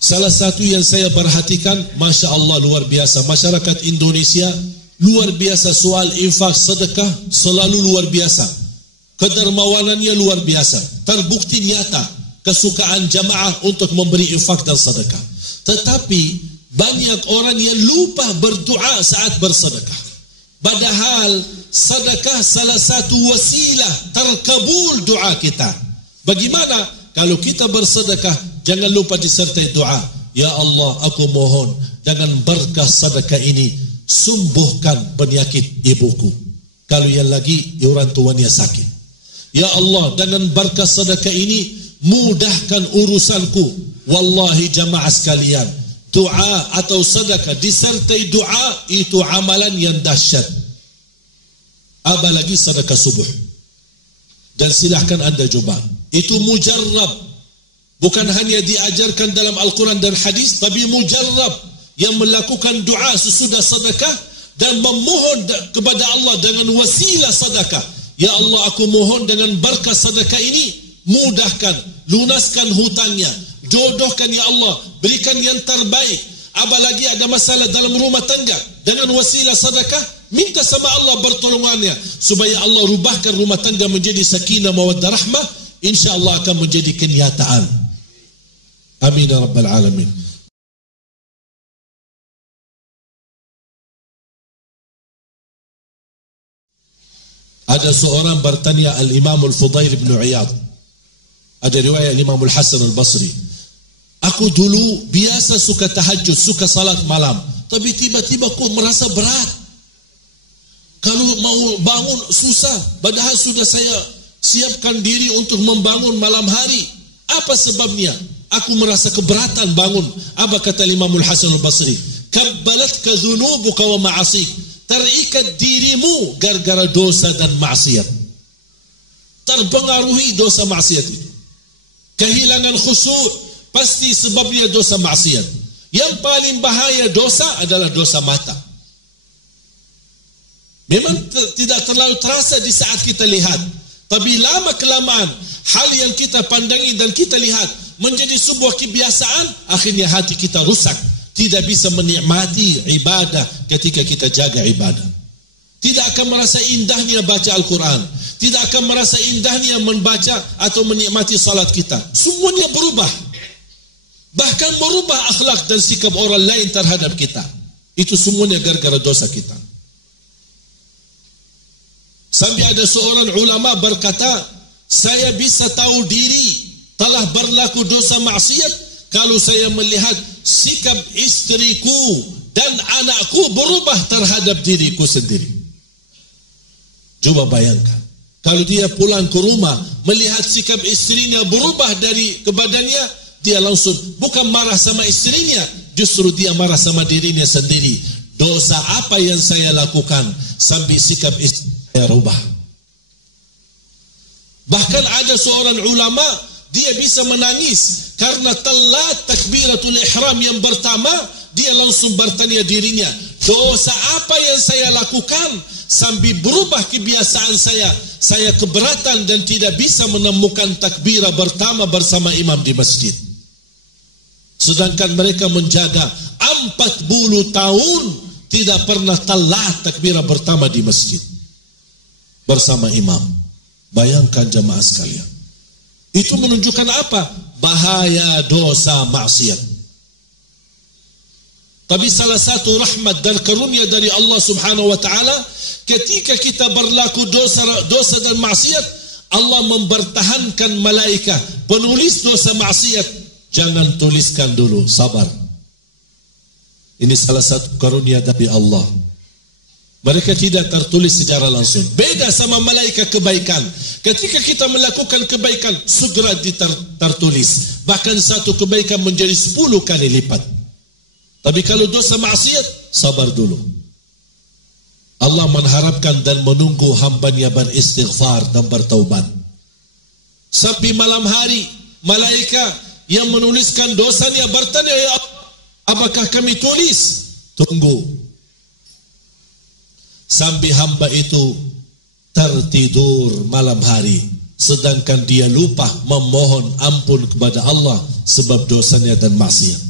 Salah satu yang saya perhatikan, Masya Allah luar biasa, masyarakat Indonesia luar biasa soal infak sedekah, selalu luar biasa. Kedermawanannya luar biasa. Terbukti nyata kesukaan jamaah untuk memberi infak dan sedekah. Tetapi banyak orang yang lupa berdoa saat bersedekah. Padahal sedekah salah satu wasilah terkabul doa kita. Bagaimana? Kalau kita bersedekah, jangan lupa disertai doa. Ya Allah, aku mohon dengan berkah sedekah ini sembuhkan penyakit ibuku. Kalau yang lagi orang tuanya sakit. Ya Allah, dengan berkah sedekah ini mudahkan urusanku. Wallahi jamaah sekalian, doa atau sedekah disertai doa itu amalan yang dahsyat. Apalagi sedekah subuh. Dan silahkan anda coba. Itu mujarrab. Bukan hanya diajarkan dalam Al-Quran dan hadis, tapi mujarrab yang melakukan doa sesudah sedekah dan memohon kepada Allah dengan wasilah sedekah. Ya Allah, aku mohon dengan berkah sedekah ini mudahkan, lunaskan hutangnya, jodohkan ya Allah, berikan yang terbaik. Apalagi ada masalah dalam rumah tangga, dengan wasilah sedekah minta sama Allah pertolongannya supaya Allah rubahkan rumah tangga menjadi sakinah mawaddah rahmah. InsyaAllah akan menjadi kenyataan. Amin ya rabbal alamin. Ada seorang bertanya Al-Imam Al-Fudail bin Iyad. Ada riwayat Imam Al-Hasan Al-Basri. Aku dulu biasa suka tahajud, suka salat malam, tapi tiba-tiba kok merasa berat. Kalau mau bangun susah, padahal sudah saya siapkan diri untuk membangun malam hari. Apa sebabnya? Aku merasa keberatan bangun. Apa kata Imam Al-Hasan Al-Basri? Kabbalatka dhunubuka wa ma'asik. Terikat dirimu gara-gara dosa dan maksiat. Terpengaruhi dosa maksiat itu. Kehilangan khusyuk pasti sebabnya dosa maksiat. Yang paling bahaya dosa adalah dosa mata. Memang tidak terlalu terasa di saat kita lihat, tapi lama kelamaan hal yang kita pandangi dan kita lihat menjadi sebuah kebiasaan, akhirnya hati kita rusak, tidak bisa menikmati ibadah ketika kita jaga ibadah. Tidak akan merasa indahnya baca Al-Quran, tidak akan merasa indahnya membaca atau menikmati salat kita. Semuanya berubah, bahkan merubah akhlak dan sikap orang lain terhadap kita. Itu semuanya gara-gara dosa kita. Sampai ada seorang ulama berkata, saya bisa tahu diri telah berlaku dosa maksiat kalau saya melihat sikap istriku dan anakku berubah terhadap diriku sendiri. Coba bayangkan, kalau dia pulang ke rumah melihat sikap istrinya berubah dari kebadannya, dia langsung bukan marah sama istrinya, justru dia marah sama dirinya sendiri. Dosa apa yang saya lakukan sampai sikap istri saya rubah? Bahkan ada seorang ulama, dia bisa menangis karena telat takbiratul ihram yang pertama. Dia langsung bertanya dirinya, dosa apa yang saya lakukan sampai berubah kebiasaan saya? Saya keberatan dan tidak bisa menemukan takbirah pertama bersama imam di masjid. Sedangkan mereka menjaga 40 tahun tidak pernah telat takbirah pertama di masjid bersama imam. Bayangkan jamaah sekalian. Itu menunjukkan apa? Bahaya dosa maksiat. Tapi salah satu rahmat dan karunia dari Allah Subhanahu wa taala, ketika kita berlaku dosa dan maksiat, Allah mempertahankan malaikat penulis dosa maksiat. Jangan tuliskan dulu, sabar. Ini salah satu karunia dari Allah. Mereka tidak tertulis secara langsung. Beda sama malaikat kebaikan. Ketika kita melakukan kebaikan, segera tertulis. Bahkan satu kebaikan menjadi 10 kali lipat. Tapi kalau dosa maksiat, sabar dulu. Allah mengharapkan dan menunggu hambanya beristighfar dan bertaubat. Sampai malam hari, malaikat yang menuliskan dosanya bertanya, ya Allah, apakah kami tulis? Tunggu. Sampai hamba itu tertidur malam hari, sedangkan dia lupa memohon ampun kepada Allah sebab dosanya dan maksiat.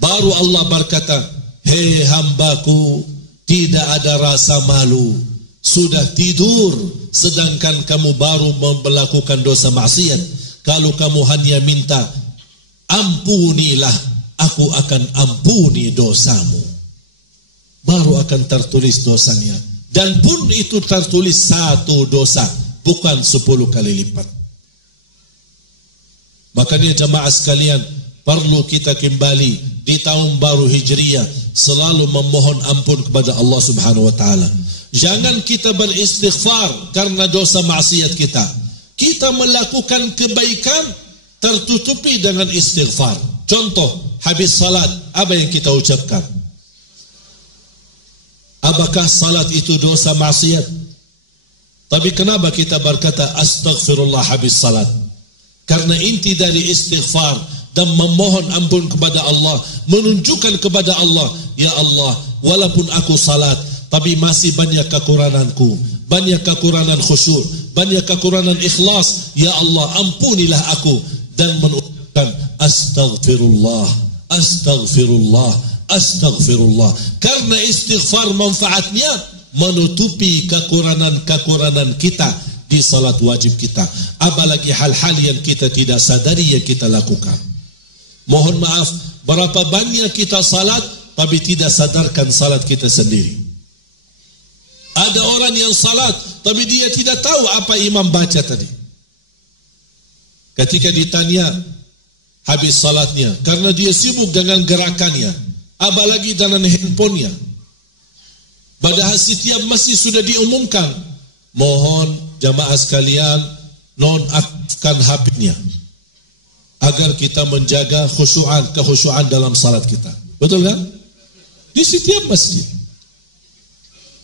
Baru Allah berkata, hei hambaku, tidak ada rasa malu. Sudah tidur, sedangkan kamu baru melakukan dosa maksiat. Kalau kamu hanya minta, ampunilah, aku akan ampuni dosamu. Baru akan tertulis dosanya. Dan pun itu tertulis satu dosa, bukan 10 kali lipat. Makanya jemaah sekalian, perlu kita kembali di tahun baru Hijriah selalu memohon ampun kepada Allah Subhanahu wa taala. Jangan kita beristighfar karena dosa maksiat kita. Kita melakukan kebaikan tertutupi dengan istighfar. Contoh, habis salat, apa yang kita ucapkan? Apakah salat itu dosa maksiat? Tapi kenapa kita berkata astaghfirullah habis salat? Karena inti dari istighfar dan memohon ampun kepada Allah, menunjukkan kepada Allah, ya Allah, walaupun aku salat, tapi masih banyak kekuranganku, banyak kekurangan khusyuk, banyak kekurangan ikhlas. Ya Allah, ampunilah aku. Dan mengucapkan astaghfirullah, astaghfirullah, astaghfirullah. Karena istighfar manfaatnya menutupi kekurangan-kekurangan kita di salat wajib kita. Apalagi hal-hal yang kita tidak sadari yang kita lakukan. Mohon maaf, berapa banyak kita salat tapi tidak sadarkan salat kita sendiri. Ada orang yang salat tapi dia tidak tahu apa imam baca tadi. Ketika ditanya habis salatnya, karena dia sibuk dengan gerakannya, apalagi dengan handphonenya. Padahal setiap masjid sudah diumumkan, mohon jamaah sekalian nonaktifkan HP-nya agar kita menjaga kekhusyuan dalam salat kita. Betul kan? Di setiap masjid.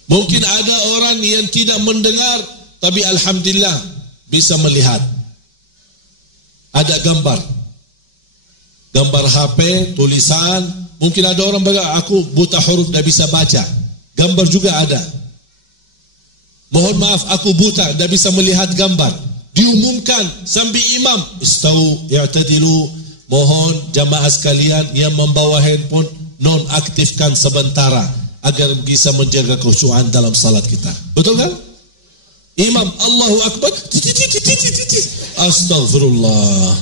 Mungkin ada orang yang tidak mendengar, tapi alhamdulillah bisa melihat. Ada gambar HP, tulisan. Mungkin ada orang berkata, aku buta huruf, tidak bisa baca. Gambar juga ada. Mohon maaf, aku buta, tidak bisa melihat gambar. Diumumkan sambil imam, istau i'tadilu. Mohon jamaah sekalian yang membawa handphone nonaktifkan sementara agar bisa menjaga kekhusyuan dalam salat kita. Betul kan? Imam Allahu Akbar, astagfirullah.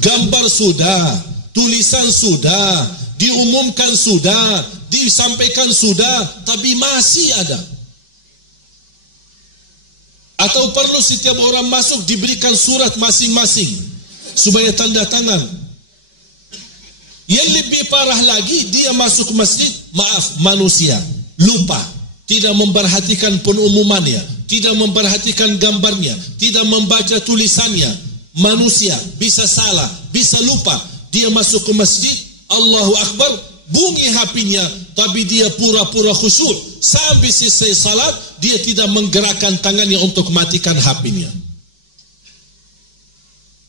Gambar sudah, tulisan sudah, diumumkan sudah, disampaikan sudah, tapi masih ada. Atau perlu setiap orang masuk diberikan surat masing-masing supaya tanda tangan. Yang lebih parah lagi, dia masuk masjid, maaf, manusia lupa, tidak memperhatikan pengumumannya, tidak memperhatikan gambarnya, tidak membaca tulisannya. Manusia bisa salah, bisa lupa. Dia masuk ke masjid, Allahu Akbar, bunyi HP-nya, tapi dia pura-pura khusyuk. Sampai selesai salat, dia tidak menggerakkan tangannya untuk matikan HP-nya.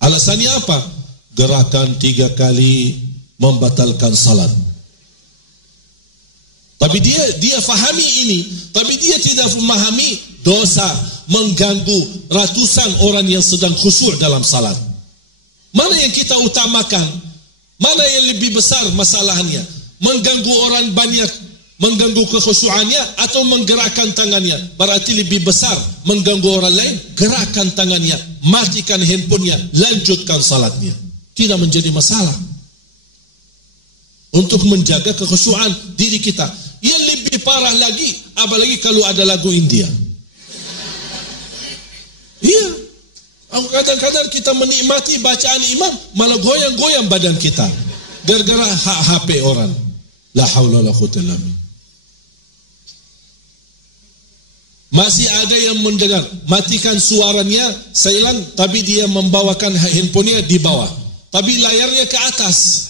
Alasannya apa? Gerakan 3 kali membatalkan salat. Tapi dia fahami ini, tapi dia tidak memahami dosa mengganggu ratusan orang yang sedang khusyuk dalam salat. Mana yang kita utamakan? Mana yang lebih besar masalahnya? Mengganggu orang banyak, mengganggu kekhusyuannya, atau menggerakkan tangannya? Berarti lebih besar mengganggu orang lain, gerakkan tangannya, matikan handphonenya, lanjutkan salatnya. Tidak menjadi masalah. Untuk menjaga kekhusyuan diri kita. Yang lebih parah lagi, apalagi kalau ada lagu India. Iya. Kadang-kadang kita menikmati bacaan imam, malah goyang-goyang badan kita. Gara-gara HP orang. La haula la quwwata illa billah. Masih ada yang mendengar, matikan suaranya, silent, tapi dia membawakan handphonenya di bawah. Tapi layarnya ke atas.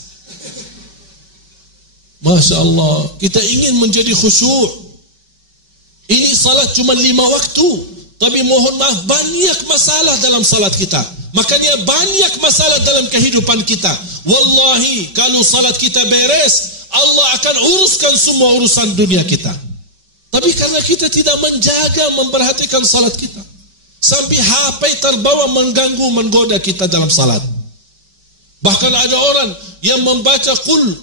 Masya Allah, kita ingin menjadi khusyuk. Ini salat cuma 5 waktu, tapi mohon maaf banyak masalah dalam salat kita. Makanya banyak masalah dalam kehidupan kita. Wallahi, kalau salat kita beres, Allah akan uruskan semua urusan dunia kita. Tapi karena kita tidak menjaga, memperhatikan salat kita, sampai HP terbawa mengganggu, menggoda kita dalam salat. Bahkan ada orang yang membaca qul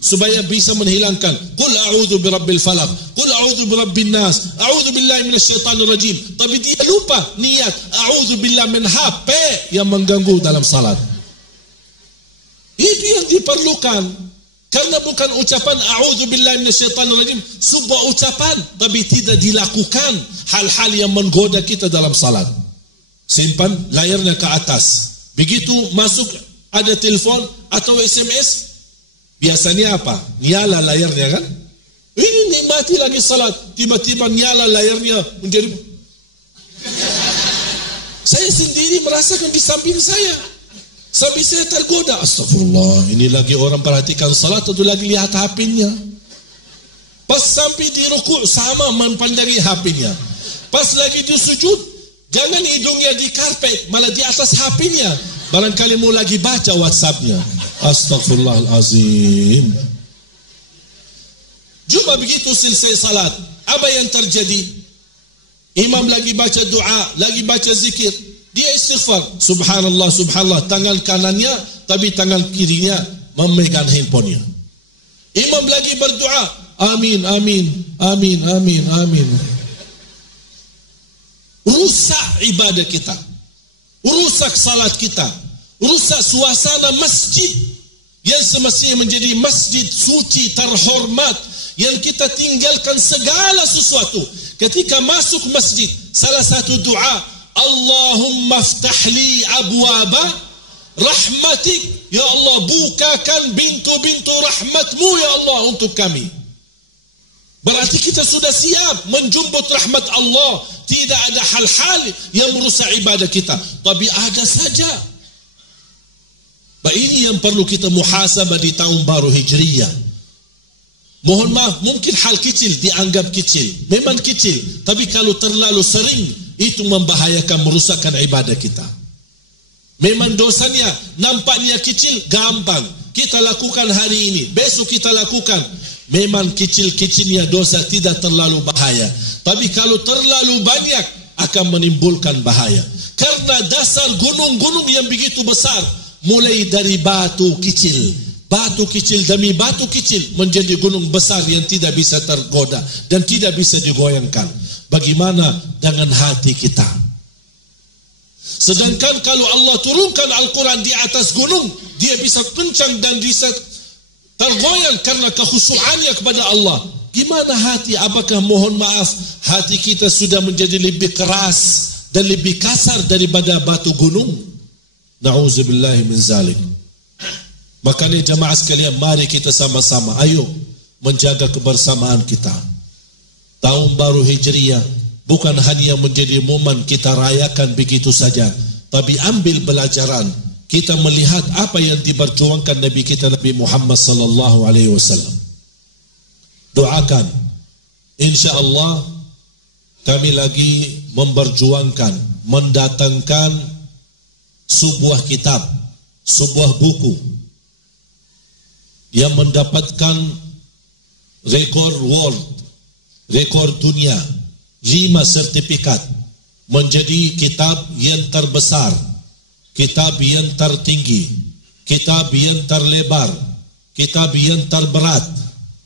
supaya bisa menghilangkan qul a'udzu birabbil falaq, qul a'udzu birabbin nas, a'udzu billahi minasyaitanir rajim. Tapi dia lupa niat a'udzu billahi min HP yang mengganggu dalam salat. Itu yang diperlukan. Karena bukan ucapan a'udzu billahi minasyaitanir rajim sebuah ucapan, tapi tidak dilakukan hal-hal yang menggoda kita dalam salat. Simpan layarnya ke atas. Begitu masuk ada telefon atau SMS, biasanya apa? Nyala layarnya kan? Ini nikmati lagi salat, tiba-tiba nyala layarnya menjadi. Saya sendiri merasakan di samping saya. Sampai saya tergoda. Astagfirullah, ini lagi orang perhatikan salat atau lagi lihat HP-nya. Pas sampai di rukuk sama mempandangi HP-nya. Pas lagi di sujud, jangan hidungnya di karpet, malah di atas HP-nya. Barangkali mau lagi baca WhatsApp-nya. Astagfirullahalazim. Jumpa begitu selesai salat, apa yang terjadi? Imam lagi baca doa, lagi baca zikir, dia istighfar, subhanallah, subhanallah, tangan kanannya, tapi tangan kirinya memegang handphonenya. Imam lagi berdoa, amin, amin, amin, amin, amin. Rusak ibadah kita, rusak salat kita, rusak suasana masjid yang semestinya menjadi masjid suci terhormat, yang kita tinggalkan segala sesuatu. Ketika masuk masjid, salah satu doa, Allahumma ftahli abwaba rahmatik, ya Allah bukakan pintu-pintu rahmatmu ya Allah untuk kami. Berarti kita sudah siap menjemput rahmat Allah. Tidak ada hal-hal yang merusak ibadah kita, tapi ada saja. Ini yang perlu kita muhasabah di tahun baru Hijriyah. Mohon maaf, mungkin hal kecil dianggap kecil, memang kecil, tapi kalau terlalu sering itu membahayakan, merusakkan ibadah kita. Memang dosanya nampaknya kecil, gampang kita lakukan hari ini, besok kita lakukan. Memang kecil-kecilnya dosa tidak terlalu bahaya, tapi kalau terlalu banyak akan menimbulkan bahaya. Karena dasar gunung-gunung yang begitu besar, mulai dari batu kecil demi batu kecil menjadi gunung besar yang tidak bisa tergoda dan tidak bisa digoyangkan. Bagaimana dengan hati kita? Sedangkan kalau Allah turunkan Al-Quran di atas gunung, dia bisa kencang dan bisa tergoyang karena kekhusyuannya kepada Allah. Gimana hati? Apakah mohon maaf hati kita sudah menjadi lebih keras dan lebih kasar daripada batu gunung? Na'udzubillahi min zalik. Makanya jamaah sekalian, mari kita sama-sama ayo menjaga kebersamaan kita. Tahun baru Hijriyah bukan hanya menjadi momen kita rayakan begitu saja, tapi ambil pelajaran. Kita melihat apa yang diperjuangkan Nabi kita Nabi Muhammad sallallahu alaihi wasallam. Doakan, insya-Allah kami lagi memperjuangkan mendatangkan sebuah kitab, sebuah buku yang mendapatkan rekor world, rekor dunia, 5 sertifikat, menjadi kitab yang terbesar, kitab yang tertinggi, kitab yang terlebar, kitab yang terberat,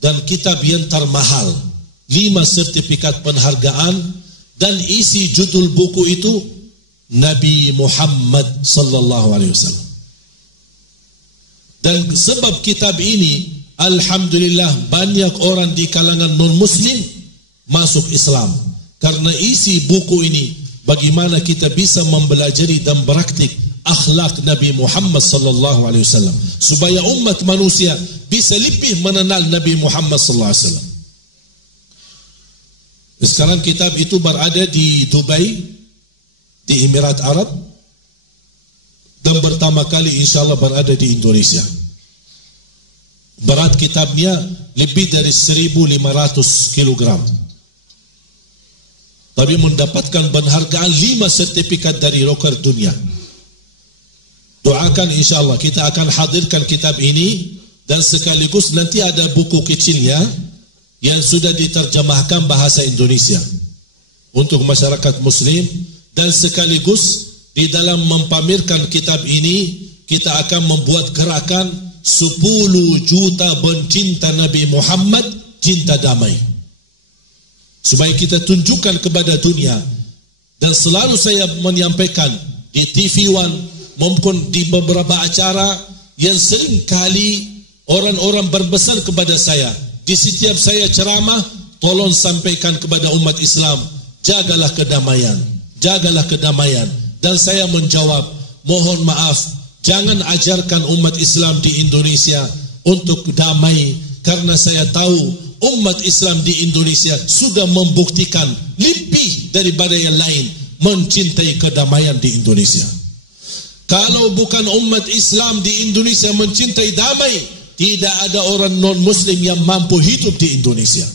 dan kitab yang termahal. 5 sertifikat penghargaan, dan isi judul buku itu Nabi Muhammad sallallahu alaihi wasallam. Dan sebab kitab ini, alhamdulillah banyak orang di kalangan non-muslim masuk Islam. Karena isi buku ini, bagaimana kita bisa mempelajari dan praktik akhlak Nabi Muhammad sallallahu alaihi wasallam supaya umat manusia bisa lebih mengenal Nabi Muhammad sallallahu alaihi wasallam. Sekarang kitab itu berada di Dubai, di Emirat Arab, dan pertama kali insyaAllah berada di Indonesia. Berat kitabnya lebih dari 1.500 kilogram, tapi mendapatkan penghargaan 5 sertifikat dari rekor dunia. Doakan insyaAllah kita akan hadirkan kitab ini, dan sekaligus nanti ada buku kecilnya yang sudah diterjemahkan bahasa Indonesia untuk masyarakat muslim. Dan sekaligus di dalam mempamerkan kitab ini, kita akan membuat gerakan 10 juta pencinta Nabi Muhammad cinta damai. Supaya kita tunjukkan kepada dunia. Dan selalu saya menyampaikan di TV One maupun di beberapa acara yang sering kali orang-orang berpesan kepada saya. Di setiap saya ceramah, tolong sampaikan kepada umat Islam, jagalah kedamaian, jagalah kedamaian. Dan saya menjawab, mohon maaf, jangan ajarkan umat Islam di Indonesia untuk damai, karena saya tahu umat Islam di Indonesia sudah membuktikan lebih daripada yang lain mencintai kedamaian di Indonesia. Kalau bukan umat Islam di Indonesia mencintai damai, tidak ada orang non-Muslim yang mampu hidup di Indonesia.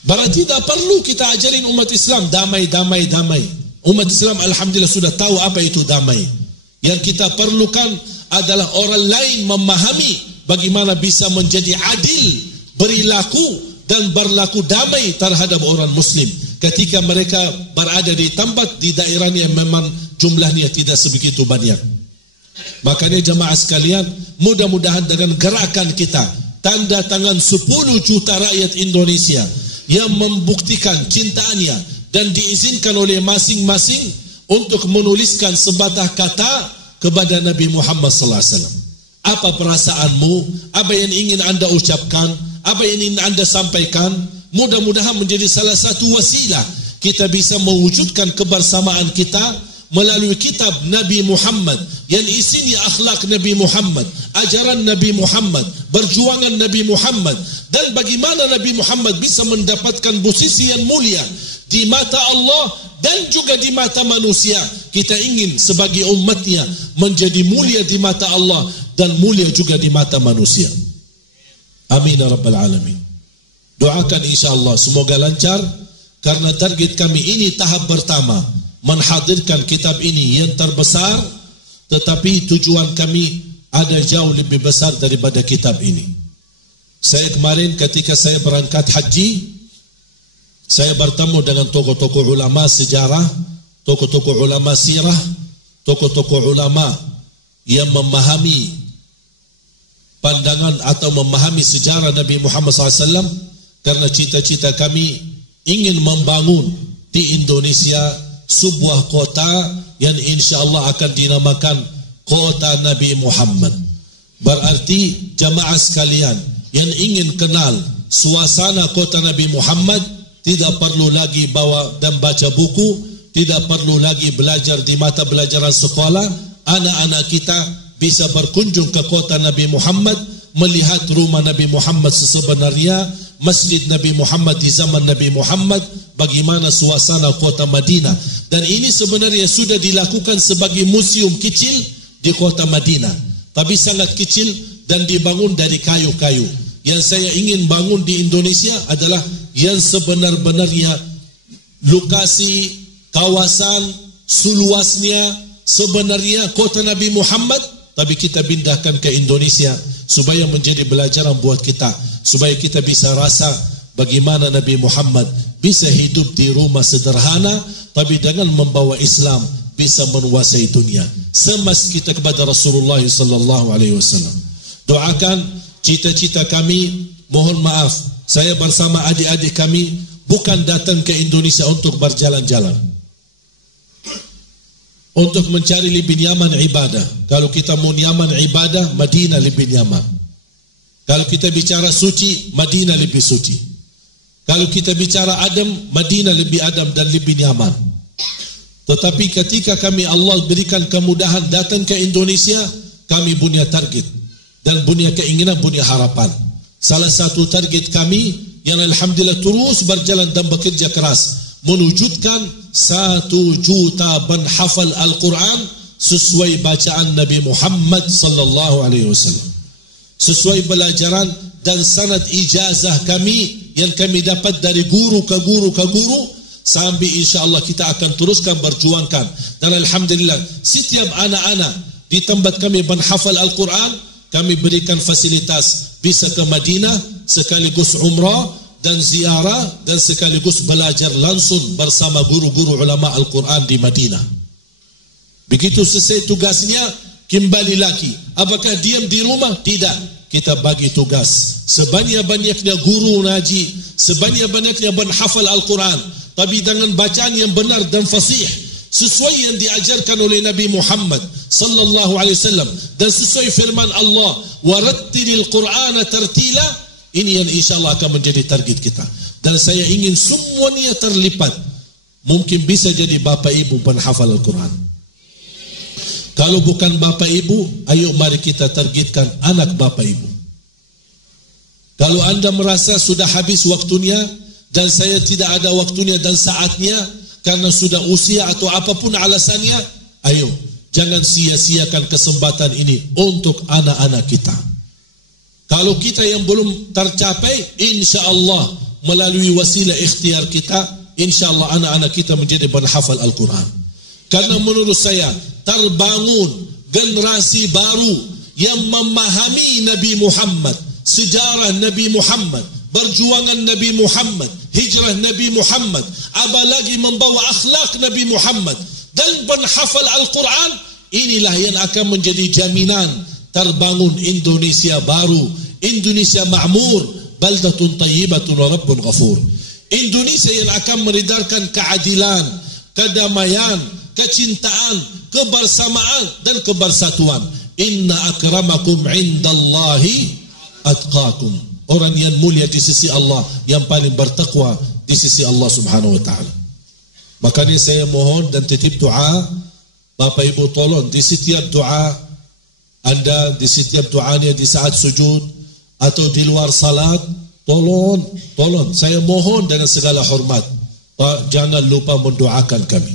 Berarti tidak perlu kita ajarin umat Islam damai, damai, damai. Umat Islam alhamdulillah sudah tahu apa itu damai. Yang kita perlukan adalah orang lain memahami bagaimana bisa menjadi adil, berilaku dan berlaku damai terhadap orang Muslim ketika mereka berada di tempat di daerah yang memang jumlahnya tidak sebegitu banyak. Makanya jemaah sekalian, mudah-mudahan dengan gerakan kita, tanda tangan 10 juta rakyat Indonesia yang membuktikan cintaannya dan diizinkan oleh masing-masing untuk menuliskan sebatah kata kepada Nabi Muhammad SAW. Apa perasaanmu? Apa yang ingin anda ucapkan? Apa yang ingin anda sampaikan? Mudah-mudahan menjadi salah satu wasilah kita bisa mewujudkan kebersamaan kita melalui kitab Nabi Muhammad yang isinya akhlak Nabi Muhammad, ajaran Nabi Muhammad, perjuangan Nabi Muhammad, dan bagaimana Nabi Muhammad bisa mendapatkan posisi yang mulia di mata Allah dan juga di mata manusia. Kita ingin sebagai umatnya menjadi mulia di mata Allah dan mulia juga di mata manusia. Amin ya rabbal alamin. Doakan insyaAllah semoga lancar, karena target kami ini tahap pertama, menghadirkan kitab ini yang terbesar, tetapi tujuan kami ada jauh lebih besar daripada kitab ini. Saya kemarin ketika saya berangkat haji, saya bertemu dengan tokoh-tokoh ulama sejarah, tokoh-tokoh ulama sirah, tokoh-tokoh ulama yang memahami pandangan atau memahami sejarah Nabi Muhammad SAW, karena cita-cita kami ingin membangun di Indonesia sebuah kota yang insyaAllah akan dinamakan Kota Nabi Muhammad. Berarti jamaah sekalian yang ingin kenal suasana Kota Nabi Muhammad tidak perlu lagi bawa dan baca buku, tidak perlu lagi belajar di mata pelajaran sekolah. Anak-anak kita bisa berkunjung ke kota Nabi Muhammad, melihat rumah Nabi Muhammad sebenarnya, masjid Nabi Muhammad di zaman Nabi Muhammad, bagaimana suasana kota Madinah. Dan ini sebenarnya sudah dilakukan sebagai museum kecil di kota Madinah, tapi sangat kecil dan dibangun dari kayu-kayu. Yang saya ingin bangun di Indonesia adalah yang sebenar-benarnya lokasi, kawasan, seluasnya sebenarnya kota Nabi Muhammad, tapi kita pindahkan ke Indonesia supaya menjadi pelajaran buat kita, supaya kita bisa rasa bagaimana Nabi Muhammad bisa hidup di rumah sederhana, tapi dengan membawa Islam bisa menguasai dunia. Semas kita kepada Rasulullah sallallahu alaihi wasallam. Doakan cita-cita kami. Mohon maaf, saya bersama adik-adik kami bukan datang ke Indonesia untuk berjalan-jalan, untuk mencari lebih nyaman ibadah. Kalau kita mau nyaman ibadah, Madinah lebih nyaman. Kalau kita bicara suci, Madinah lebih suci. Kalau kita bicara adem, Madinah lebih adem dan lebih nyaman. Tetapi ketika kami Allah berikan kemudahan datang ke Indonesia, kami punya target dan punya keinginan, punya harapan. Salah satu target kami yang alhamdulillah terus berjalan dan bekerja keras, menwujudkan 1 juta penghafal Al-Quran sesuai bacaan Nabi Muhammad sallallahu alaihi wasallam, sesuai pelajaran dan sanad ijazah kami yang kami dapat dari guru ke guru ke guru, sampai insyaAllah kita akan teruskan berjuangkan. Dan alhamdulillah setiap anak-anak di tempat kami penghafal Al-Quran, kami berikan fasilitas bisa ke Madinah sekaligus umrah dan ziarah, dan sekaligus belajar langsung bersama guru-guru ulama Al-Quran di Madinah. Begitu selesai tugasnya, kembali lagi. Apakah diam di rumah? Tidak. Kita bagi tugas. Sebanyak-banyaknya guru ngaji, sebanyak-banyaknya menghafal Al-Quran, tapi dengan bacaan yang benar dan fasih, sesuai yang diajarkan oleh Nabi Muhammad sallallahu alaihi wasallam dan sesuai firman Allah, warattilil Qur'ana tartila. Ini yang insyaallah akan menjadi target kita. Dan saya ingin semuanya terlibat. Mungkin bisa jadi bapa ibu penghafal Al-Quran. Kalau bukan bapa ibu, ayo mari kita targetkan anak bapa ibu. Kalau anda merasa sudah habis waktunya dan saya tidak ada waktunya dan saatnya karena sudah usia atau apapun alasannya, ayo jangan sia-siakan kesempatan ini untuk anak-anak kita. Kalau kita yang belum tercapai, insya-Allah melalui wasilah ikhtiar kita, insya-Allah anak-anak kita menjadi penghafal Al-Quran. Karena menurut saya terbangun generasi baru yang memahami Nabi Muhammad, sejarah Nabi Muhammad, perjuangan Nabi Muhammad, hijrah Nabi Muhammad, apalagi membawa akhlak Nabi Muhammad dan penghafal Al-Quran. Inilah yang akan menjadi jaminan terbangun Indonesia baru, Indonesia makmur, baldatun tayyibatun wa rabbun ghafur. Indonesia yang akan meredarkan keadilan, kedamaian, kecintaan, kebersamaan dan kebersatuan. Inna akramakum indallahi atqakum. Orang yang mulia di sisi Allah, yang paling bertakwa di sisi Allah Subhanahu wa taala. Makanya saya mohon dan titip doa, Bapak Ibu tolong di setiap doa anda, di setiap doanya di saat sujud atau di luar salat, tolong saya mohon dengan segala hormat, Pak, jangan lupa mendoakan kami.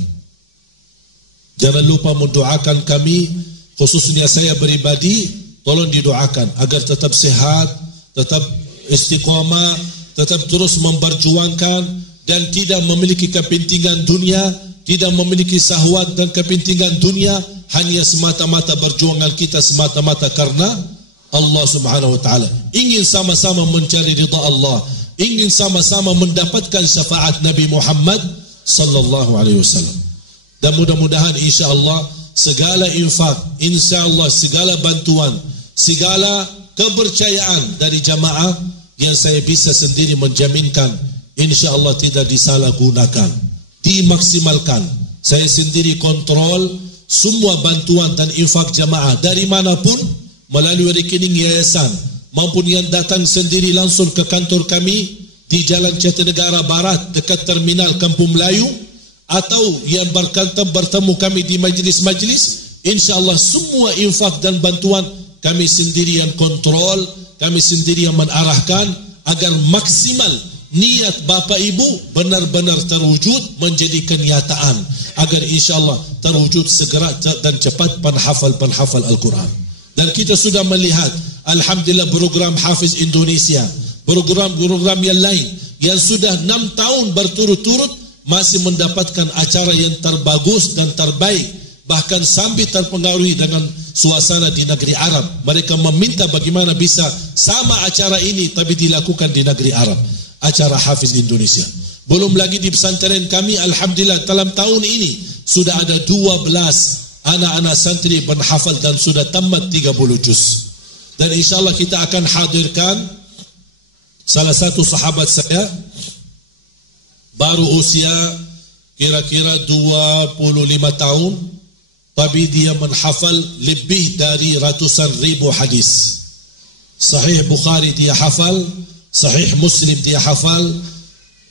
Jangan lupa mendoakan kami, khususnya saya pribadi, tolong didoakan agar tetap sehat, tetap istiqamah, tetap terus memperjuangkan dan tidak memiliki kepentingan dunia, tidak memiliki syahwat dan kepentingan dunia, hanya semata-mata perjuangan kita semata-mata karena Allah Subhanahu wa taala. Ingin sama-sama mencari ridha Allah, ingin sama-sama mendapatkan syafaat Nabi Muhammad sallallahu alaihi wasallam. Dan mudah-mudahan insya-Allah segala infak, insya-Allah segala bantuan, segala kepercayaan dari jamaah yang saya bisa sendiri menjaminkan, insya-Allah tidak disalahgunakan, dimaksimalkan. Saya sendiri kontrol semua bantuan dan infak jamaah dari manapun melalui rekening yayasan maupun yang datang sendiri langsung ke kantor kami di Jalan Jatinegara Barat dekat Terminal Kampung Melayu, atau yang bertemu kami di majlis-majlis, insya-Allah semua infak dan bantuan kami sendiri yang kontrol, kami sendiri yang menarahkan agar maksimal niat Bapak Ibu benar-benar terwujud menjadi kenyataan, agar insya-Allah terwujud segera dan cepat penghafal Al-Quran. Dan kita sudah melihat alhamdulillah program Hafiz Indonesia, program-program yang lain yang sudah 6 tahun berturut-turut masih mendapatkan acara yang terbagus dan terbaik, bahkan sambil terpengaruhi dengan suasana di negeri Arab. Mereka meminta bagaimana bisa sama acara ini tapi dilakukan di negeri Arab, acara Hafiz Indonesia. Belum lagi di pesantren kami, alhamdulillah dalam tahun ini sudah ada 12 anak-anak santri penghafal dan sudah tamat 30 juz. Dan insyaAllah kita akan hadirkan salah satu sahabat saya, baru usia kira-kira 25 tahun, tapi dia menghafal lebih dari ratusan ribu hadis. Sahih Bukhari dia hafal, Sahih Muslim dia hafal,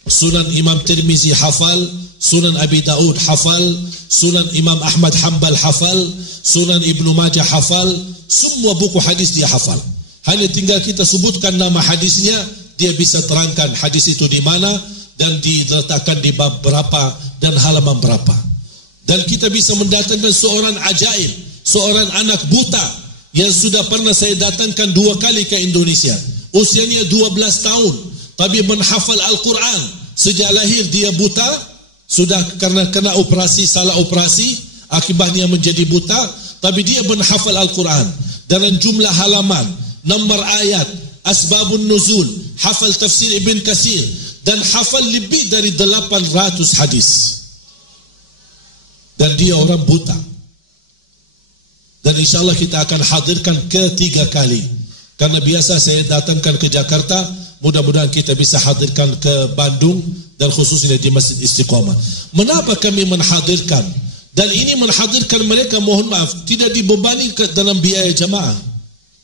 Sunan Imam Tirmizi hafal, Sunan Abi Daud hafal, Sunan Imam Ahmad Hanbal hafal, Sunan Ibnu Majah hafal, semua buku hadis dia hafal. Hanya tinggal kita sebutkan nama hadisnya, dia bisa terangkan hadis itu di mana dan diletakkan di bab berapa dan halaman berapa. Dan kita bisa mendatangkan seorang ajaib, seorang anak buta yang sudah pernah saya datangkan 2 kali ke Indonesia. Usianya 12 tahun, tapi menghafal Al-Quran. Sejak lahir dia buta, sudah karena kena operasi, salah operasi, akibatnya menjadi buta, tapi dia menghafal Al-Quran. Dalam jumlah halaman, nomor ayat, asbabun nuzul, hafal tafsir Ibn Katsir, dan hafal lebih dari 800 hadis. Dan dia orang buta. Dan insyaAllah kita akan hadirkan ketiga kali. Karena biasa saya datangkan ke Jakarta, mudah-mudahan kita bisa hadirkan ke Bandung dan khususnya di Masjid Istiqamah. Mengapa kami menghadirkan? Dan ini menghadirkan mereka, mohon maaf, tidak dibebani dalam biaya jamaah.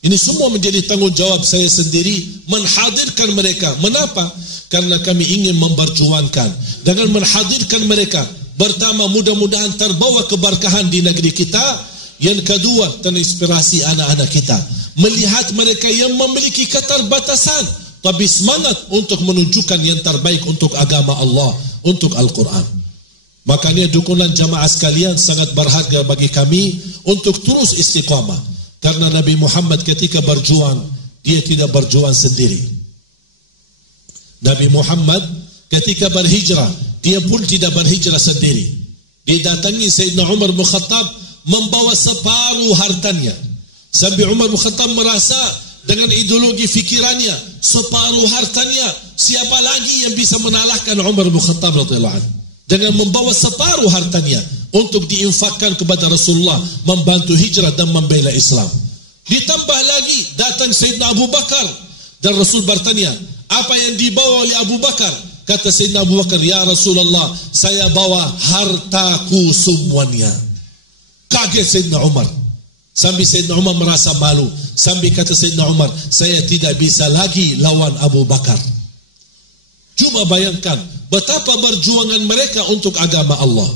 Ini semua menjadi tanggungjawab saya sendiri menghadirkan mereka. Mengapa? Karena kami ingin memperjuangkan. Dengan menghadirkan mereka, pertama mudah-mudahan terbawa keberkahan di negeri kita. Yang kedua, terinspirasi anak-anak kita. Melihat mereka yang memiliki keterbatasan, tapi semangat untuk menunjukkan yang terbaik untuk agama Allah, untuk Al-Quran. Makanya dukungan jamaah sekalian sangat berharga bagi kami untuk terus istiqamah. Karena Nabi Muhammad ketika berjuang, dia tidak berjuang sendiri. Nabi Muhammad ketika berhijrah, dia pun tidak berhijrah sendiri. Dia datangi Sayyidina Umar bin Khattab membawa separuh hartanya. Sampai Umar bin Khattab merasa dengan ideologi fikirannya, separuh hartanya, siapa lagi yang bisa menalahkan Umar bin Khattab radhiyallahu anhu? Dengan membawa separuh hartanya untuk diinfakkan kepada Rasulullah, membantu hijrah dan membela Islam. Ditambah lagi datang Sayyidina Abu Bakar, dan Rasul bertanya, apa yang dibawa oleh Abu Bakar? Kata Sayyidina Abu Bakar, ya Rasulullah, saya bawa hartaku semuanya. Kaget Sayyidina Umar. Sambil Sayyidina Umar merasa malu. Sambil kata Sayyidina Umar, saya tidak bisa lagi lawan Abu Bakar. Cuba bayangkan betapa berjuangan mereka untuk agama Allah.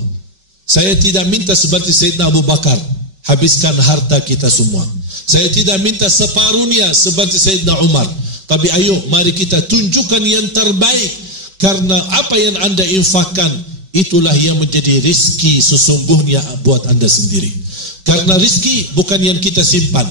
Saya tidak minta seperti Sayyidina Abu Bakar, habiskan harta kita semua. Saya tidak minta separuhnya seperti Sayyidina Umar. Tapi ayo, mari kita tunjukkan yang terbaik. Karena apa yang anda infakkan, itulah yang menjadi rizki sesungguhnya buat anda sendiri. Karena rizki bukan yang kita simpan,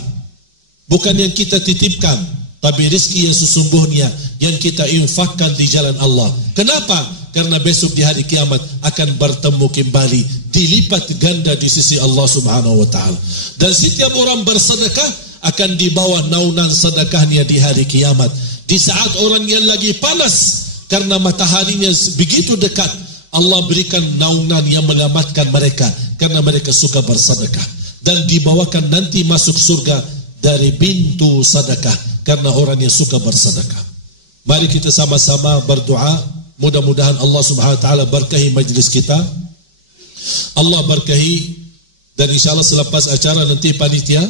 bukan yang kita titipkan, tapi rizki yang sesungguhnya yang kita infakkan di jalan Allah. Kenapa? Karena besok di hari kiamat akan bertemu kembali dilipat ganda di sisi Allah Subhanahu wa taala. Dan setiap orang bersedekah akan dibawa naunan sedekahnya di hari kiamat. Di saat orang yang lagi panas karena mataharinya begitu dekat, Allah berikan naunan yang menyelamatkan mereka karena mereka suka bersedekah, dan dibawakan nanti masuk surga dari pintu sedekah karena orang yang suka bersedekah. Mari kita sama-sama berdoa. Mudah-mudahan Allah Subhanahu wa taala berkahi majlis kita. Allah berkahi, dan insyaAllah selepas acara nanti panitia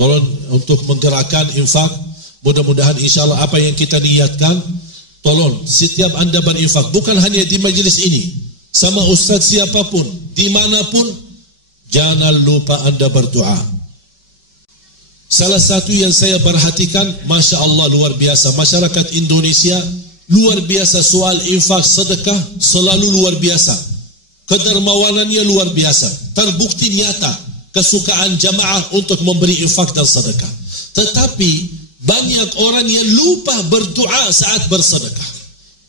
tolong untuk menggerakkan infak. Mudah-mudahan insyaAllah apa yang kita niatkan, tolong setiap anda berinfak, bukan hanya di majlis ini, sama ustaz siapapun, dimanapun, jangan lupa anda berdoa. Salah satu yang saya perhatikan, Masya Allah luar biasa, masyarakat Indonesia luar biasa soal infak sedekah, selalu luar biasa. Kedermawanannya luar biasa. Terbukti nyata kesukaan jamaah untuk memberi infak dan sedekah. Tetapi banyak orang yang lupa berdoa saat bersedekah.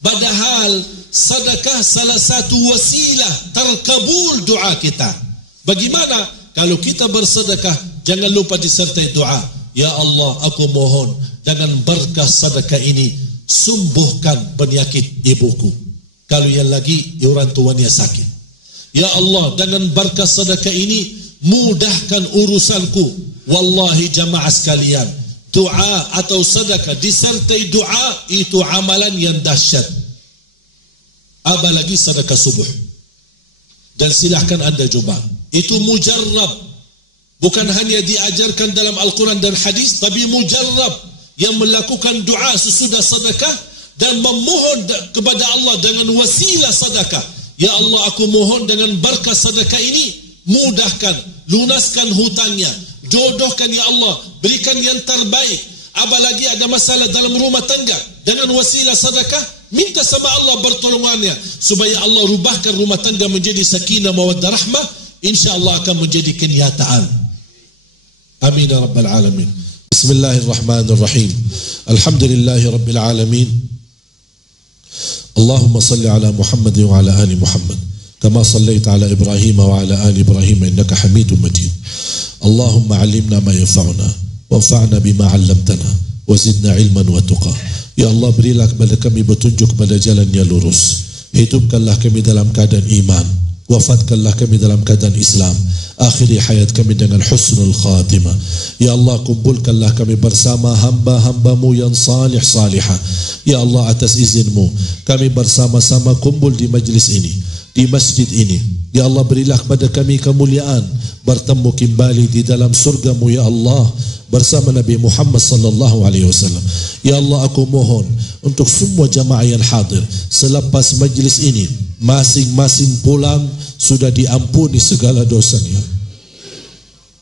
Padahal sedekah salah satu wasilah terkabul doa kita. Bagaimana? Kalau kita bersedekah, jangan lupa disertai doa. Ya Allah, aku mohon dengan berkah sedekah ini sembuhkan penyakit ibuku. Kalau yang lagi orang tuanya sakit. Ya Allah, dengan berkah sedekah ini mudahkan urusanku. Wallahi jamaah sekalian, doa atau sedekah disertai doa itu amalan yang dahsyat. Apalagi sedekah subuh. Dan silahkan anda coba. Itu mujarrab. Bukan hanya diajarkan dalam Al-Quran dan hadis, tapi mujarrab. Yang melakukan doa sesudah sedekah dan memohon kepada Allah dengan wasilah sedekah. Ya Allah, aku mohon dengan berkah sedekah ini, mudahkan, lunaskan hutangnya, jodohkan ya Allah, berikan yang terbaik. Apalagi ada masalah dalam rumah tangga, dengan wasilah sedekah, minta sama Allah pertolongannya, supaya Allah rubahkan rumah tangga menjadi sakinah mawaddah rahmah. InsyaAllah akan menjadi kenyataan. Amin ya rabbal alamin. Bismillahirrahmanirrahim. Alhamdulillahi rabbil alamin. Allahumma salli ala Muhammad wa ala ali Muhammad kama sallaita ala Ibrahim wa ala ali Ibrahim innaka Hamidum Majid. Allahumma 'allimna ma yanfa'una wanfa'na bima 'allamtana wa zidna ilman wa tuqa. Ya Allah, berilah kepada kami petunjuk kepada jalan yang lurus. Hidupkanlah kami dalam keadaan iman. wafatkanlah kami dalam keadaan Islam, akhiri hayat kami dengan husnul khatimah. Ya Allah, kumpulkanlah kami bersama hamba-hambamu yang salih-salihah. Ya Allah, atas izinmu kami bersama-sama kumpul di majlis ini, di masjid ini. Ya Allah, berilah kepada kami kemuliaan bertemu kembali di dalam surgamu ya Allah bersama Nabi Muhammad sallallahu alaihi wasallam. Ya Allah, aku mohon untuk semua jamaah yang hadir selepas majlis ini, masing-masing pulang sudah diampuni segala dosanya.